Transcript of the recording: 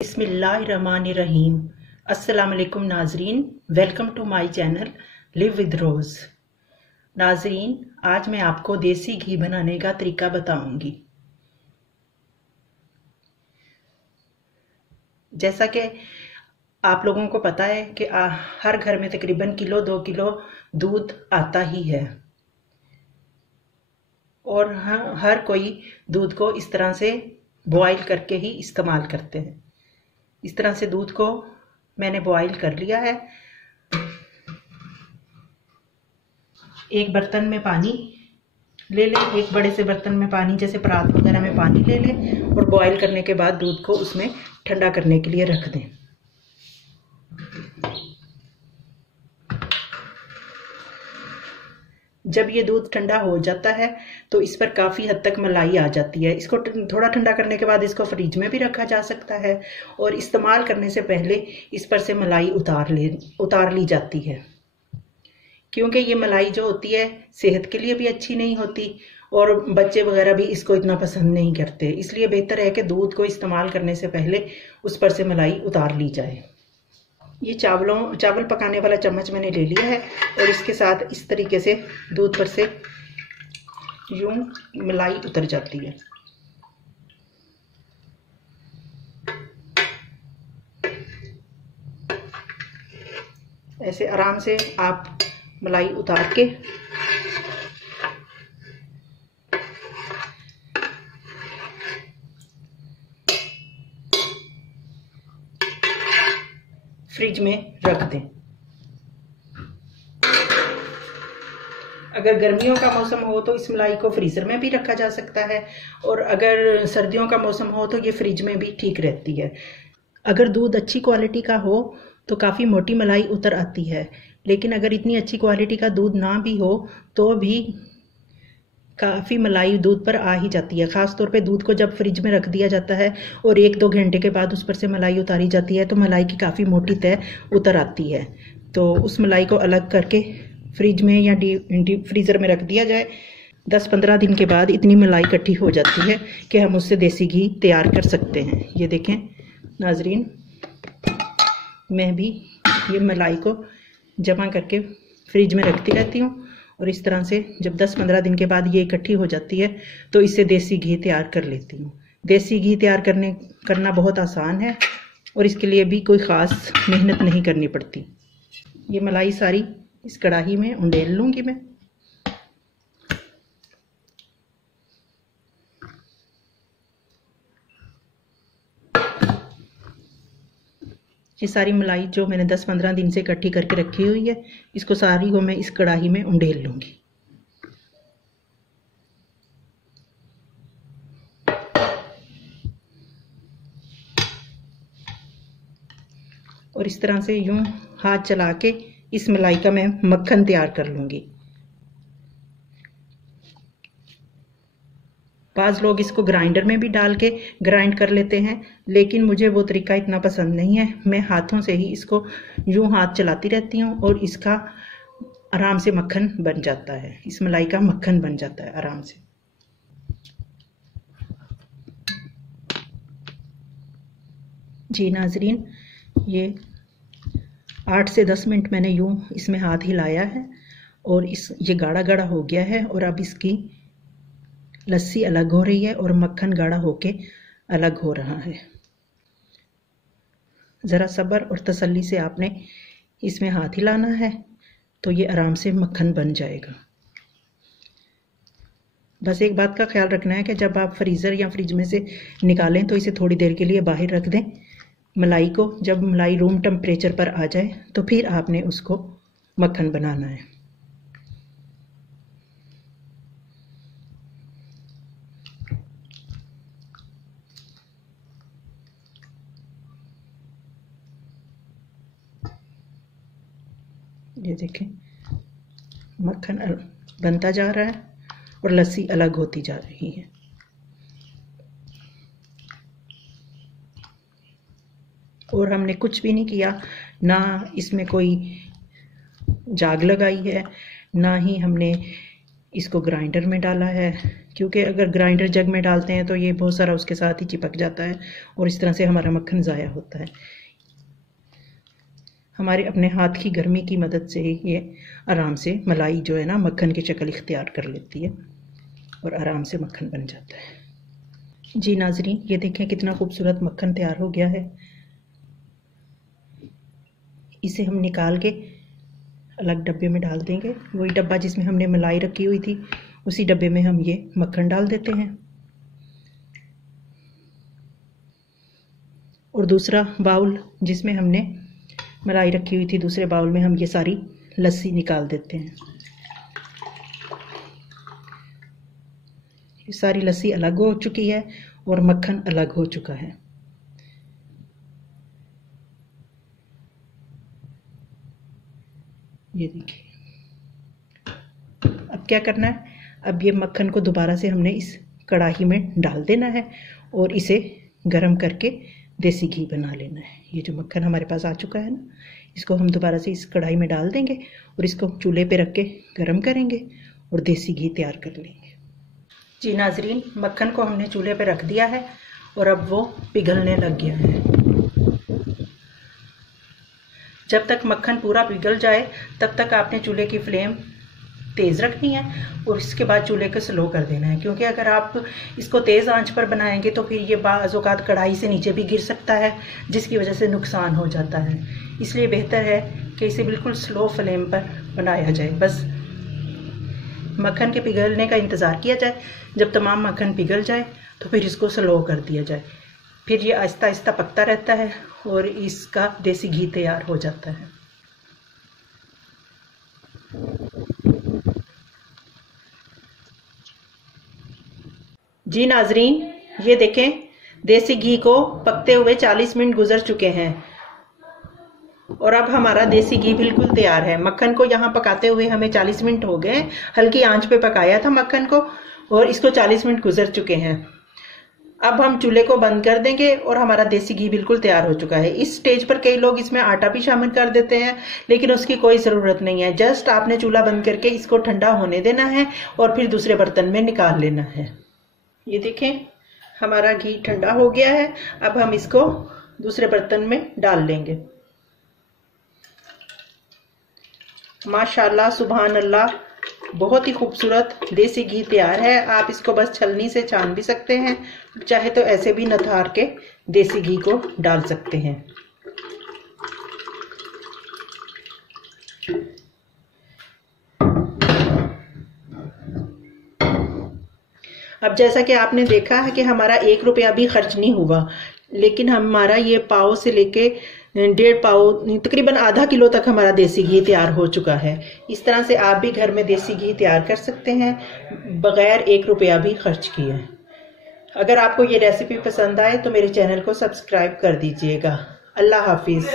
बिस्मिल्लाहिर्रहमानिर्रहीम। अस्सलाम वालेकुम नाजरीन, welcome to my channel live with Rose. नाजरीन, आज मैं आपको देसी घी बनाने का तरीका बताऊंगी। जैसा कि आप लोगों को पता है कि हर घर में तकरीबन किलो 2 किलो दूध आता ही है और हर कोई दूध को इस तरह से बॉईल करके ही इस्तेमाल करते हैं। इस तरह से दूध को मैंने बॉईल कर लिया है। एक बर्तन में पानी ले लें, एक बड़े से बर्तन में पानी, जैसे परात वगैरह में पानी ले लें और बॉईल करने के बाद दूध को उसमें ठंडा करने के लिए रख दें। जब ये दूध ठंडा हो जाता है तो इस पर काफ़ी हद तक मलाई आ जाती है। इसको थोड़ा ठंडा करने के बाद इसको फ्रिज में भी रखा जा सकता है और इस्तेमाल करने से पहले इस पर से मलाई उतार ली जाती है, क्योंकि ये मलाई जो होती है सेहत के लिए भी अच्छी नहीं होती और बच्चे वगैरह भी इसको इतना पसंद नहीं करते। इसलिए बेहतर है कि दूध को इस्तेमाल करने से पहले उस पर से मलाई उतार ली जाए। ये चावल पकाने वाला चम्मच मैंने ले लिया है और इसके साथ इस तरीके से दूध पर से यूं मलाई उतर जाती है। ऐसे आराम से आप मलाई उतार के फ्रिज में रख दें। अगर गर्मियों का मौसम हो तो इस मलाई को फ्रीजर में भी रखा जा सकता है और अगर सर्दियों का मौसम हो तो ये फ्रिज में भी ठीक रहती है। अगर दूध अच्छी क्वालिटी का हो तो काफ़ी मोटी मलाई उतर आती है, लेकिन अगर इतनी अच्छी क्वालिटी का दूध ना भी हो तो भी काफ़ी मलाई दूध पर आ ही जाती है। ख़ास तौर पे दूध को जब फ्रिज में रख दिया जाता है और 1-2 घंटे के बाद उस पर से मलाई उतारी जाती है तो मलाई की काफ़ी मोटी तह उतर आती है। तो उस मलाई को अलग करके फ्रिज में या डीप फ्रीज़र में रख दिया जाए। 10-15 दिन के बाद इतनी मलाई इकट्ठी हो जाती है कि हम उससे देसी घी तैयार कर सकते हैं। ये देखें नाजरीन, मैं भी ये मलाई को जमा करके फ्रिज में रखती रहती हूँ और इस तरह से जब 10-15 दिन के बाद ये इकट्ठी हो जाती है तो इससे देसी घी तैयार कर लेती हूँ। देसी घी तैयार करना बहुत आसान है और इसके लिए भी कोई ख़ास मेहनत नहीं करनी पड़ती। ये मलाई सारी इस कढ़ाई में उंडेल लूँगी मैं। ये सारी मलाई जो मैंने 10-15 दिन से इकट्ठी करके रखी हुई है, इसको सारी को मैं इस कढ़ाई में उंडेल लूँगी। और इस तरह से यूं हाथ चला के इस मलाई का मैं मक्खन तैयार कर लूँगी। बाज़ लोग इसको ग्राइंडर में भी डाल के ग्राइंड कर लेते हैं, लेकिन मुझे वो तरीका इतना पसंद नहीं है। मैं हाथों से ही इसको यूं हाथ चलाती रहती हूँ और इसका आराम से मक्खन बन जाता है। इस मलाई का मक्खन बन जाता है आराम से। जी नाजरीन, ये 8 से 10 मिनट मैंने यूं इसमें हाथ हिलाया है और ये गाढ़ा गाढ़ा हो गया है और अब इसकी लस्सी अलग हो रही है और मक्खन गाढ़ा होके अलग हो रहा है। ज़रा सब्र और तसल्ली से आपने इसमें हाथ हिलाना है तो ये आराम से मक्खन बन जाएगा। बस एक बात का ख्याल रखना है कि जब आप फ्रीज़र या फ्रिज में से निकालें तो इसे थोड़ी देर के लिए बाहर रख दें मलाई को। जब मलाई रूम टेम्परेचर पर आ जाए तो फिर आपने उसको मक्खन बनाना है। ये देखें मक्खन बनता जा रहा है और लस्सी अलग होती जा रही है। और हमने कुछ भी नहीं किया, ना इसमें कोई जाग लगाई है, ना ही हमने इसको ग्राइंडर में डाला है, क्योंकि अगर ग्राइंडर जग में डालते हैं तो ये बहुत सारा उसके साथ ही चिपक जाता है और इस तरह से हमारा मक्खन ज़ाया होता है। हमारे अपने हाथ की गर्मी की मदद से ये आराम से मलाई जो है ना मक्खन की शक्ल इख्तियार कर लेती है और आराम से मक्खन बन जाता है। जी नाज़रीन, ये देखें कितना खूबसूरत मक्खन तैयार हो गया है। इसे हम निकाल के अलग डब्बे में डाल देंगे। वही डब्बा जिसमें हमने मलाई रखी हुई थी उसी डब्बे में हम ये मक्खन डाल देते हैं। और दूसरा बाउल जिसमें हमने मलाई रखी हुई थी, दूसरे बाउल में हम ये सारी लस्सी निकाल देते हैं। ये सारी लस्सी अलग हो चुकी है और मक्खन अलग हो चुका है। ये देखिए, अब क्या करना है, अब ये मक्खन को दोबारा से हमने इस कढ़ाई में डाल देना है और इसे गरम करके देसी घी बना लेना है। ये जो मक्खन हमारे पास आ चुका है ना, इसको हम दोबारा से इस कढ़ाई में डाल देंगे और इसको चूल्हे पे रख के गरम करेंगे और देसी घी तैयार कर लेंगे। जी नाजरीन, मक्खन को हमने चूल्हे पे रख दिया है और अब वो पिघलने लग गया है। जब तक मक्खन पूरा पिघल जाए तब तक आपने चूल्हे की फ्लेम तेज़ रखनी है और इसके बाद चूल्हे को स्लो कर देना है, क्योंकि अगर आप इसको तेज़ आंच पर बनाएंगे तो फिर ये बाज़ औक़ात कढ़ाई से नीचे भी गिर सकता है, जिसकी वजह से नुकसान हो जाता है। इसलिए बेहतर है कि इसे बिल्कुल स्लो फ्लेम पर बनाया जाए। बस मक्खन के पिघलने का इंतज़ार किया जाए। जब तमाम मक्खन पिघल जाए तो फिर इसको स्लो कर दिया जाए। फिर ये आहिस्ता आहिस्ता पकता रहता है और इसका देसी घी तैयार हो जाता है। जी नाजरीन, ये देखें, देसी घी को पकते हुए 40 मिनट गुजर चुके हैं और अब हमारा देसी घी बिल्कुल तैयार है। मक्खन को यहाँ पकाते हुए हमें 40 मिनट हो गए। हल्की आंच पे पकाया था मक्खन को और इसको 40 मिनट गुजर चुके हैं। अब हम चूल्हे को बंद कर देंगे और हमारा देसी घी बिल्कुल तैयार हो चुका है। इस स्टेज पर कई लोग इसमें आटा भी शामिल कर देते हैं, लेकिन उसकी कोई ज़रूरत नहीं है। जस्ट आपने चूल्हा बंद करके इसको ठंडा होने देना है और फिर दूसरे बर्तन में निकाल लेना है। ये देखें, हमारा घी ठंडा हो गया है। अब हम इसको दूसरे बर्तन में डाल लेंगे। माशाल्लाह, सुभान अल्लाह, बहुत ही खूबसूरत देसी घी तैयार है। आप इसको बस छलनी से छान भी सकते हैं, चाहे तो ऐसे भी नथार के देसी घी को डाल सकते हैं। अब जैसा कि आपने देखा है कि हमारा 1 रुपया भी खर्च नहीं हुआ, लेकिन हमारा ये पाव से लेके 1.5 पाव, तकरीबन आधा किलो तक हमारा देसी घी तैयार हो चुका है। इस तरह से आप भी घर में देसी घी तैयार कर सकते हैं बगैर 1 रुपया भी खर्च किए। अगर आपको ये रेसिपी पसंद आए तो मेरे चैनल को सब्सक्राइब कर दीजिएगा। अल्लाह हाफिज़।